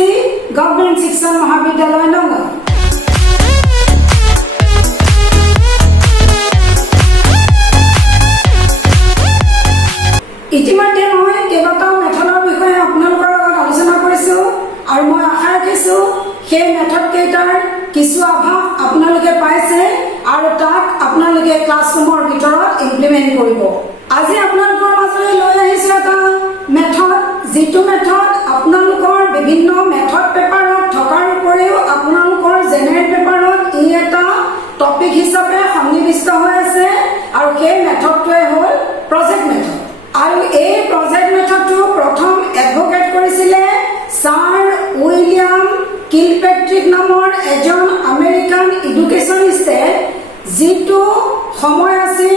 CRC government শিক্ষণ মহাবিদ্যালয় নগাঁও। ইতিমধ্যে মই কেইবাটাও মেথডৰ বিষয়ে আপোনালোকৰ লগত আলোচনা কৰিছোঁ আৰু মই আশা ৰাখিছোঁ সেই মেথড কেইটাৰ কিছু আভাস আপোনালোকে পাইছে আৰু তাক আপোনালোকে ক্লাছৰুমৰ ভিতৰত ইমপ্লিমেণ্ট কৰিব। আজি আপোনালোকৰ মাজলৈ লৈ আহিছোঁ এটা মেথড, যিটো মেথড আপোনালোকৰ বিভিন্ন মেথড পেপাৰত থকাৰ উপৰিও আপোনালোকৰ জেনেৰেল পেপাৰত ই এটা টপিক হিচাপে সন্নিৱিষ্ট হৈ আছে আৰু সেই মেথডটোৱে হ'ল প্ৰজেক্ট মেথড। আৰু এই প্ৰজেক্ট মেথডটো প্ৰথম এডভোকেট কৰিছিলে ছাৰ উইলিয়াম কিলপেট্ৰিক নামৰ এজন আমেৰিকান এডুকেশ্যনিষ্টে, যিটো সময় আছিল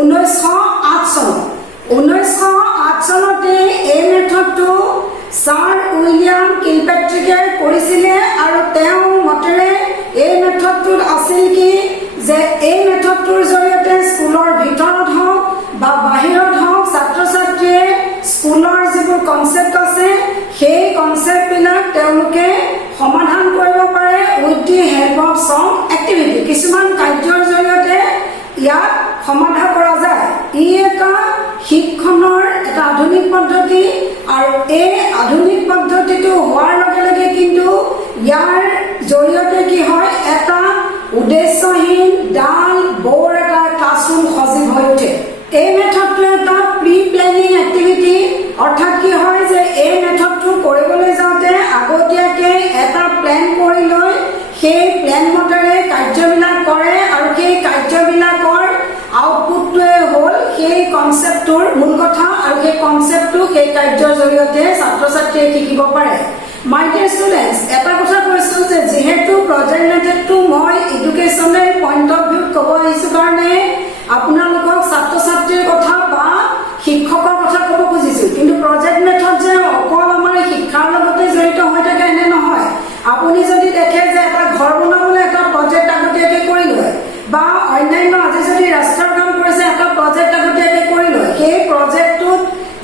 1908 চনত। 1908 চনতে এই মেথডটো ছাৰ উইলিয়াম কিলপেট্ৰিকে কৰিছিলে আৰু তেওঁৰ মতেৰে এই মেথডটোত আছিল কি যে এই মেথডটোৰ জৰিয়তে স্কুলৰ ভিতৰত হওক বা বাহিৰত হওক ছাত্ৰ ছাত্ৰীয়ে স্কুলৰ যিবোৰ কনচেপ্ট আছে সেই কনচেপ্টবিলাক তেওঁলোকে সমাধান কৰিব পাৰে উইথ দি হেল্প অফ সম এক্টিভিটি। কিছুমান কাৰ্যৰ জৰিয়তে ইয়াক সমাধান কৰা যায়। ই এটা শিক্ষণৰ এটা আধুনিক পদ্ধতি আৰু এই আধুনিক পদ্ধতিটো হোৱাৰ লগে লগে কিন্তু ইয়াৰ জৰিয়তে কি হয়, এটা উদ্দেশ্যহীন ডাল বৰ এটা ক্লাছৰুম সজীৱ হৈ উঠে। এই মেথডটো এটা প্ৰি প্লেনিং এক্টিভিটি, অৰ্থাৎ কি হয় যে এই মেথডটো কৰিবলৈ যাওঁতে আগতীয়াকৈ এটা প্লেন কৰি লৈ সেই প্লেন মতেৰে কাৰ্যবিলাক কৰে আৰু সেই কাৰ্যবিলাকৰ আউটপুটটোৱে হ'ল সেই কনচেপ্টটোৰ মূল কথা আৰু সেই কনচেপ্টটো সেই কাৰ্যৰ জৰিয়তে ছাত্ৰ ছাত্ৰীয়ে শিকিব পাৰে। মাই ডিয়াৰ ষ্টুডেণ্টছ, এটা কথা কৈছোঁ যে যিহেতু প্ৰজেক্ট মেথডটো মই এডুকেশ্যনেল পইণ্ট অফ ভিউত ক'ব আহিছোঁ কাৰণে আপোনালোকক ছাত্ৰ ছাত্ৰীৰ কথা বা শিক্ষকৰ কথা ক'ব খুজিছোঁ, কিন্তু প্ৰজেক্ট মেথড যে অকল আমাৰ শিক্ষাৰ লগতে জড়িত হৈ থাকে এনে নহয়। আপুনি যদি দেখে যে এটা ঘৰ বনাবলৈ এটা প্ৰজেক্ট আগতীয়াকৈ কৰি লয় বা অন্যান্য আজি যদি ৰাস্তাৰ কাম কৰিছে এটা প্ৰজেক্ট আগতীয়াকৈ কৰি লয়, সেই প্ৰজেক্টটোত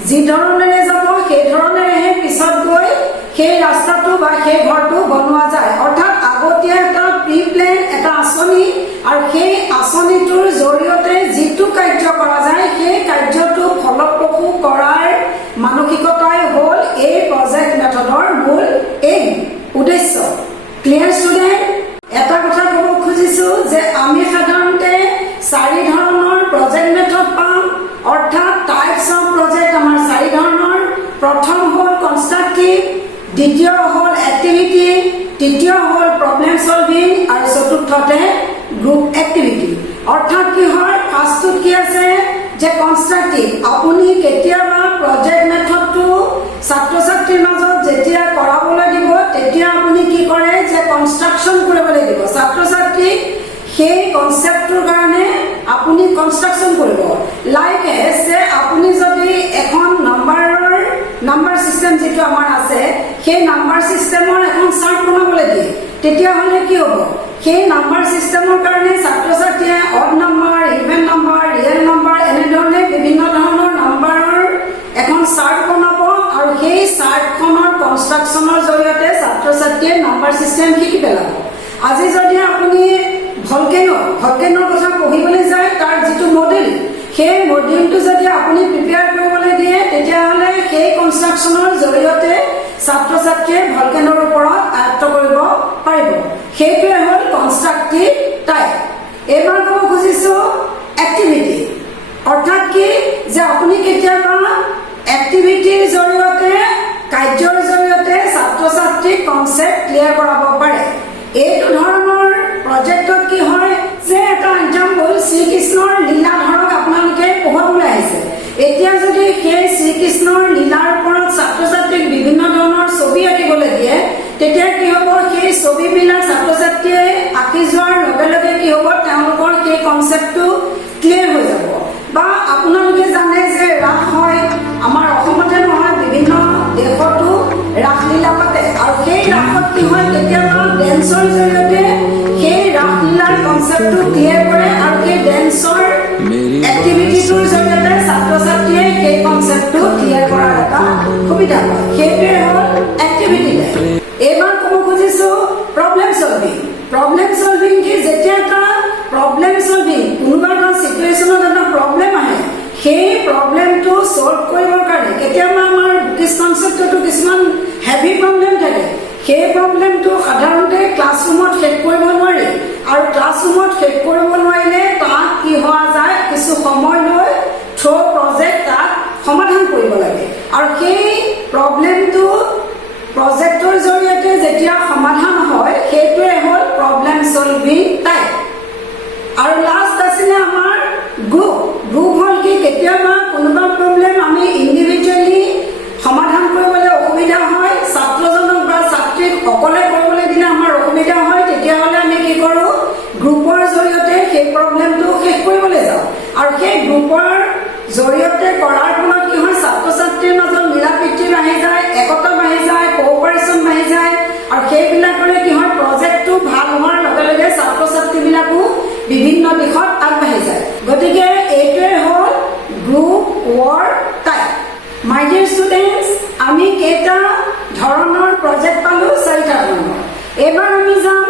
যি ধৰণেৰে যাব সেই ধৰণেৰেহে পিছত গৈ সেই ৰাস্তাটো বা সেই ঘৰটো বনোৱা যায়। অৰ্থাৎ আগতীয়া এটা প্ৰি প্লেন, এটা আঁচনি, আৰু সেই আঁচনিটোৰ জৰিয়তে যিটো কাৰ্য কৰা যায় সেই কাৰ্যটো ফলপ্ৰসূ কৰাৰ মানসিকতাই হ'ল এই প্ৰজেক্ট মেথডৰ মূল এইম, উদ্দেশ্য। Clear student? এটা কথা ক'ব খুজিছোঁ যে আমি সাধাৰণতে 4 ধৰণৰ প্ৰজেক্ট মেথড পাম, অৰ্থাৎ টাইপছ অফ প্ৰজেক্ট আমাৰ 4 ধৰণৰ। প্ৰথম হ'ল কনষ্ট্ৰাকটিভ, দ্বিতীয় হ'ল এক্টিভিটি, তৃতীয় হ'ল প্ৰব্লেম সলভিং আৰু চতুৰ্থতে গ্ৰুপ এক্টিভিটি। অৰ্থাৎ কি হয়, ফাৰ্ষ্টটোত কি আছে যে কনষ্ট্ৰাকটিভ। আপুনি কেতিয়াবা প্ৰজেক্ট মেথডটো ছাত্ৰ ছাত্ৰীৰ মাজত যেতিয়া কৰাবলৈ দিব তেতিয়া আপুনি কি কৰে যে কনষ্ট্ৰাকশ্যন কৰিবলৈ দিব ছাত্ৰ ছাত্ৰীক। সেই কনচেপ্টটোৰ কাৰণে আপুনি কনষ্ট্ৰাকশ্যন কৰিব। লাইক এজ যে আপুনি যদি এখন নাম্বাৰ ছিষ্টেম যিটো আমাৰ আছে সেই নাম্বাৰ ছিষ্টেমৰ এখন চাৰ্ট বনাবলৈ দিয়ে, তেতিয়াহ'লে কি হ'ব, সেই নাম্বাৰ ছিষ্টেমৰ কাৰণে ছাত্ৰ ছাত্ৰীয়ে odd number, even number, real number এনেধৰণে বিভিন্ন ধৰণৰ নাম্বাৰৰ এখন চাৰ্ট বনাব আৰু সেই চাৰ্টখনৰ কনষ্ট্ৰাকশ্যনৰ জৰিয়তে ছাত্ৰ ছাত্ৰীয়ে নাম্বাৰ ছিষ্টেম শিকি পেলাব। আজি যদি আপুনি ভলকেনৰ কথা পঢ়িবলৈ যায়, তাৰ যিটো মডেল, সেই মডেলটো যদি আপুনি প্ৰিপেয়াৰ কৰিবলৈ দিয়ে তেতিয়াহ'লে সেই কনষ্ট্ৰাকশ্যনৰ জৰিয়তে ছাত্ৰ ছাত্ৰীয়ে ভলকেনৰ ওপৰত আয়ত্ব কৰিব পাৰিব। সেইটোৱে হ'ল কনষ্ট্ৰাকটিভ টাইপ। এইবাৰ ক'ব খুজিছোঁ এক্টিভিটি, অৰ্থাৎ কি যে আপুনি কেতিয়াবা এক্টিভিটিৰ জৰিয়তে, কাৰ্যৰ জৰিয়তে ছাত্ৰ ছাত্ৰীক কনচেপ্ট ক্লিয়াৰ কৰাব পাৰে। এইটো ধৰণৰ প্ৰজেক্টত কি হয় যে এটা এক্সাম্পল, শ্ৰীকৃষ্ণৰ লীলা ধৰক আপোনালোকে পঢ়াবলৈ আহিছে। এতিয়া যদি সেই শ্ৰীকৃষ্ণৰ লীলাৰ ওপৰত ছাত্ৰ ছাত্ৰীক বিভিন্ন ধৰণৰ ছবি আঁকিবলৈ দিয়ে তেতিয়া কি হ'ব, সেই ছবিবিলাক ছাত্ৰ ছাত্ৰীয়ে আঁকি যোৱাৰ লগে লগে কি হ'ব, তেওঁলোকৰ সেই কনচেপ্টটো ক্লিয়াৰ হৈ যাব। বা আপোনালোকে জানে যে ৰাস হয়, আমাৰ অসমতে নহয় বিভিন্ন দেশতো ৰাসলীলা পাতে আৰু সেই ৰাসত কি হয় কেতিয়াবা ডেন্সৰ জৰিয়তে সেই ৰাসলীলাৰ কনচেপ্টটো ক্লিয়াৰ কৰে আৰু সেই ডেন্সৰ এক্টিভিটিটোৰ জৰিয়তে ছাত্ৰ ছাত্ৰীয়ে সেই কনচেপ্টটো ক্লিয়াৰ কৰাৰ এটা সুবিধা পায়। সেইটোৱে হ'ল এক্টিভিটি টাইপ। প্ৰব্লেমটো সাধাৰণতে ক্লাছৰুমত শেষ কৰিব নোৱাৰি আৰু ক্লাছৰুমত শেষ কৰিব নোৱাৰিলে তাক কি হোৱা যায় কিছু সময় লৈ থ্ৰু প্ৰজেক্ট তাক সমাধান কৰিব লাগে আৰু সেই প্ৰব্লেমটো প্ৰজেক্টৰ জৰিয়তে যেতিয়া সমাধান হয় সেইটোৱে হ'ল প্ৰব্লেম সলভিং টাইপ আৰু লাষ্ট আছিলে আমাৰ গ্ৰুপ হ'ল কি কেতিয়াবা কোনোবা প্ৰব্লেম আমি ইণ্ডিভিজুৱেলি সমাধান কৰিবলৈ অসুবিধা হয় ছাত্ৰজনক বা ছাত্ৰীক অকলে কৰিবলৈ দিলে আমাৰ অসুবিধা হয় তেতিয়াহ'লে আমি কি কৰোঁ গ্ৰুপৰ জৰিয়তে সেই প্ৰব্লেমটো শেষ কৰিবলৈ যাওঁ আৰু সেই গ্ৰুপৰ জৰিয়তে কৰাৰ ফলত কি হয় ছাত্ৰ ছাত্ৰীৰ মাজত মিলা প্ৰীতি বাঢ়ি যায় একতা বাঢ়ি যায় কোঅপাৰেশ্যন বাঢ়ি যায় আৰু সেইবিলাকৰে কি হয় প্ৰজেক্টটো ভাল হোৱাৰ লগে লগে ছাত্ৰ ছাত্ৰীবিলাকো বিভিন্ন দিশত আগবাঢ়ি যায় গতিকে এইটোৱে হ'ল গ্ৰুপ ৱৰ্ক টাইপ মাই ডিয়াৰ ষ্টুডেণ্টছ আমি কেইটা ধৰণৰ প্ৰজেক্ট পালোঁ 4টা ধৰণৰ এইবাৰ আমি যাম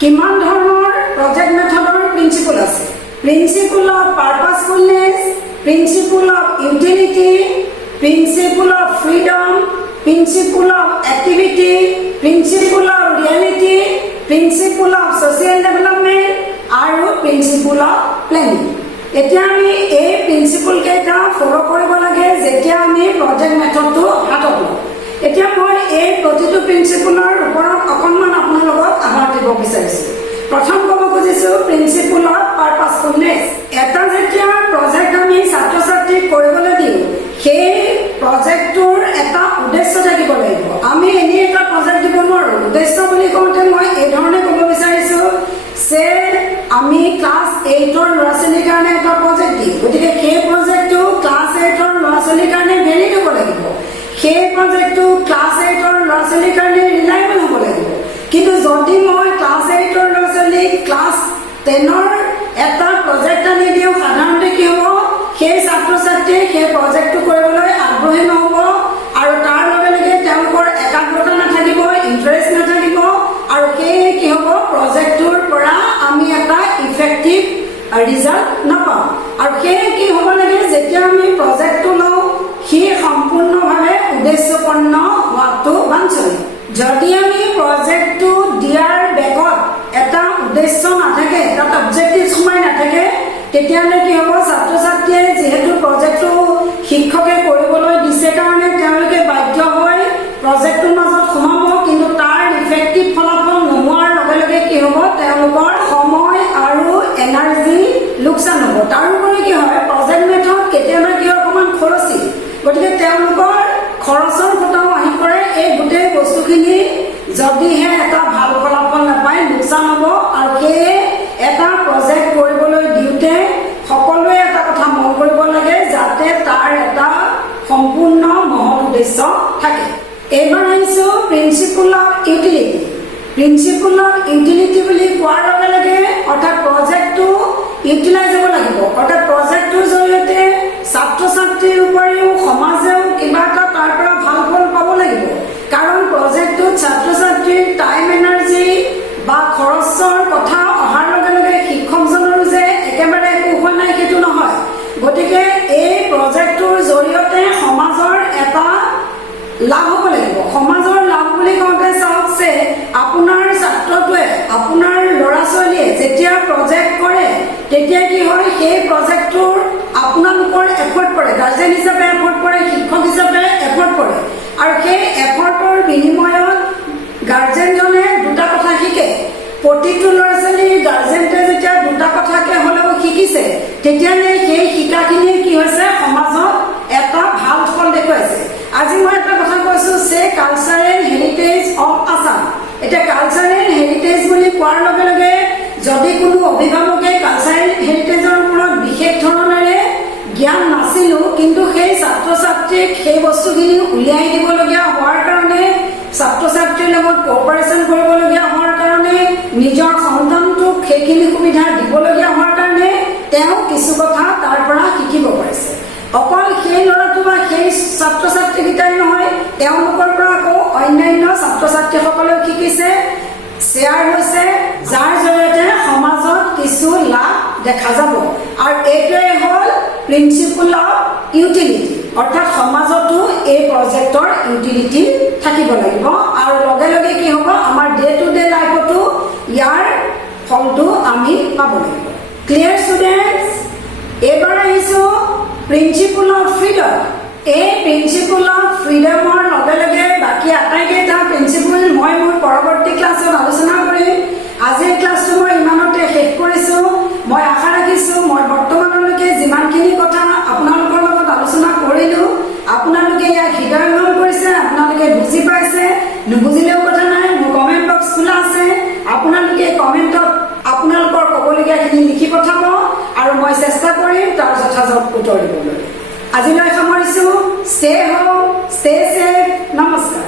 কিমান ধৰণৰ প্ৰজেক্ট মেথডৰ প্ৰিন্সিপল আছে principle of purposefulness principle of utility principle of freedom principle of activity principle of reality principle of social development আৰু প্ৰিন্সিপল অফ প্লেনিং এতিয়া আমি এই প্ৰিন্সিপল কেইটা ফ'ল' কৰিব লাগে যেতিয়া আমি প্ৰজেক্ট মেথডটো হাতত লওঁ এতিয়া মই এই প্ৰতিটো প্ৰিন্সিপলৰ ওপৰত অকণমান আপোনালোকক আভাস দিব বিচাৰিছোঁ প্ৰথম ক'ব খুজিছোঁ প্ৰিন্সিপল অফ পাৰপাছফুলনেছ এটা যেতিয়া প্ৰজেক্ট আমি ছাত্ৰ ছাত্ৰীক কৰিবলৈ দিওঁ সেই প্ৰজেক্টটোৰ এটা উদ্দেশ্য থাকিব লাগিব আমি এনেই এটা প্ৰজেক্ট দিব নোৱাৰোঁ উদ্দেশ্য বুলি কওঁতে মই এই ধৰণে ক'ব বিচাৰিছোঁ যে আমি ক্লাছ 8ৰ ল'ৰা ছোৱালীৰ কাৰণে এটা প্ৰজেক্ট দিওঁ গতিকে সেই প্ৰজেক্টটো ক্লাছ 8ৰ ল'ৰা ছোৱালীৰ কাৰণে ভেলিড হ'ব লাগিব সেই প্ৰজেক্টটো ক্লাছ 8ৰ ল'ৰা ছোৱালীৰ কাৰণে ৰিলায়েবল হ'ব লাগিব কিন্তু যদি মই ক্লাছ 8ৰ ল'ৰা ছোৱালীক ক্লাছ 10ৰ এটা প্ৰজেক্ট আনি দিওঁ সাধাৰণতে কি হ'ব সেই ছাত্ৰ ছাত্ৰীয়ে সেই প্ৰজেক্টটো কৰিবলৈ আগ্ৰহী নহ'ব আৰু তাৰ লগে লগে তেওঁলোকৰ একাগ্ৰতা নাথাকিব ইণ্টাৰেষ্ট নাথাকিব আৰু সেয়ে কি হ'ব প্ৰজেক্টটোৰ পৰা আমি এটা ইফেক্টিভ ৰিজাল্ট নাপাওঁ আৰু সেয়ে কি হ'ব লাগে যেতিয়া আমি প্ৰজেক্টটো লওঁ সি সম্পূৰ্ণভাৱে উদ্দেশ্যপূৰ্ণ হোৱাটো বাঞ্ছনীয় যদি আমি প্ৰজেক্টটো দিয়াৰ বেগত এটা উদ্দেশ্য নাথাকে তাত অবজেক্টিভ সোমাই নাথাকে তেতিয়াহ'লে কি হ'ব ছাত্ৰ ছাত্ৰীয়ে যিহেতু প্ৰজেক্টটো শিক্ষকে কৰিবলৈ দিছে কাৰণে তেওঁলোকে বাধ্য হৈ প্ৰজেক্টটোৰ মাজত সোমাব কিন্তু তাৰ ইফেক্টিভ ফলাফল নোহোৱাৰ লগে লগে কি হ'ব তেওঁলোকৰ সময় আৰু এনাৰ্জি লোকচান হ'ব তাৰোপৰি কি হয় প্ৰজেক্ট মেথড কেতিয়াবা কি অকণমান খৰচী গতিকে তেওঁলোকৰ খৰচৰ কথাও আহি পৰে এই গোটেই বস্তুখিনি যদিহে এটা ভাল ফলাফল নাপায় লোকচান হ'ব আৰু সেয়ে এটা প্ৰজেক্ট কৰিবলৈ দিওঁতে সকলোৱে এটা কথা মন কৰিব লাগে যাতে তাৰ এটা সম্পূৰ্ণ মহৎ উদ্দেশ্য থাকে এইবাৰ আহিছোঁ principle of utility principle of utility বুলি কোৱাৰ লগে লগে অৰ্থাৎ প্ৰজেক্টটো ইউটিলাইজ হ'ব লাগিব অৰ্থাৎ প্ৰজেক্টটোৰ জৰিয়তে ছাত্ৰ ছাত্ৰীৰ উপৰিও সমাজেও কিবা এটা তাৰ পৰা ভাল ফল পাব লাগিব কাৰণ প্ৰজেক্টটোত ছাত্ৰ ছাত্ৰীৰ টাইম এনাৰ্জি বা খৰচৰ কথা অহাৰ লগে লগে শিক্ষকজনৰো যে একেবাৰে একো হোৱা নাই সেইটো নহয় গতিকে এই প্ৰজেক্টটোৰ জৰিয়তে সমাজৰ এটা লাভ হ'ব লাগিব সমাজৰ লাভ বুলি কওঁতে চাওক যে আপোনাৰ ছাত্ৰটোৱে আপোনাৰ ল'ৰা ছোৱালীয়ে যেতিয়া প্ৰজেক্ট কৰে তেতিয়া কি হয় সেই প্ৰজেক্টটোৰ আপোনালোকৰ এফৰ্ট পৰে গাৰ্জেন হিচাপে এফৰ্ট পৰে শিক্ষক হিচাপে এফৰ্ট পৰে আৰু সেই এফৰ্টৰ বিনিময়ত গাৰ্জেনজনে দুটা কথা শিকে প্ৰতিটো ল'ৰা ছোৱালী গাৰ্জেনটোৱে যেতিয়া দুটা কথাকে হ'লেও শিকিছে তেতিয়াহ'লে সেই শিকাখিনি কি হৈছে সমাজত এটা ভাল ফল দেখুৱাইছে আজি মই এটা কথা কৈছোঁ যে কালচাৰেল হেৰিটেজ অফ আছাম এতিয়া কালচাৰেল হেৰিটেজ বুলি কোৱাৰ লগে লগে যদি কোনো অভিভাৱকে কালচাৰেল হেৰিটেজৰ ওপৰত বিশেষ ধৰণেৰে জ্ঞান নাছিলোঁ কিন্তু সেই ছাত্ৰ ছাত্ৰীক সেই বস্তুখিনি উলিয়াই দিবলগীয়া হোৱাৰ কাৰণে ছাত্ৰ ছাত্ৰীৰ লগত কোঅপাৰেশ্যন কৰিবলগীয়া হোৱাৰ কাৰণে নিজৰ সন্তানটোক সেইখিনি সুবিধা দিবলগীয়া হোৱাৰ কাৰণে তেওঁ কিছু কথা তাৰ পৰা শিকিব পাৰিছে অকল সেই ল'ৰাটো বা সেই ছাত্ৰ ছাত্ৰীকেইটাই নহয় তেওঁলোকৰ পৰা আকৌ অন্যান্য ছাত্ৰ ছাত্ৰীসকলেও শিকিছে শ্বেয়াৰ হৈছে যাৰ জৰিয়তে সমাজত কিছু লাভ দেখা যাব আৰু এইটোৱে হ'ল প্ৰিন্সিপল অফ ইউটিলিটি অৰ্থাৎ সমাজতো এই প্ৰজেক্টৰ ইউটিলিটি থাকিব লাগিব আৰু লগে লগে কি হ'ব ক্লিয়াৰ ষ্টুডেণ্টছ, এইবাৰ আহিছোঁ প্ৰিন্সিপল অফ ফ্ৰীডম। এই প্ৰিন্সিপল অফ ফ্ৰীডমৰ লগে লগে বাকী আটাইকেইটা প্ৰিন্সিপল মই মোৰ পৰৱৰ্তী ক্লাছত আলোচনা কৰিম। আজিৰ ক্লাছটো মই ইমানতে শেষ কৰিছোঁ। মই আশা ৰাখিছোঁ মই বৰ্তমানলৈকে যিমানখিনি কথা আপোনালোকৰ লগত আলোচনা কৰিলোঁ, আপোনালোকে ইয়াক হৃদয়ংগম কৰিছে, আপোনালোকে বুজি পাইছে। নুবুজিলেও কথা নাই, মোৰ কমেণ্ট বক্স খোলা আছে। আপোনালোকে কমেণ্টত আপোনালোকৰ ক'বলগীয়াখিনি লিখি পঠাব আৰু মই চেষ্টা কৰিম তাৰ যথাযথ উত্তৰ দিবলৈ। আজিলৈ সামৰিছোঁ। Stay home, stay safe. নমস্কাৰ।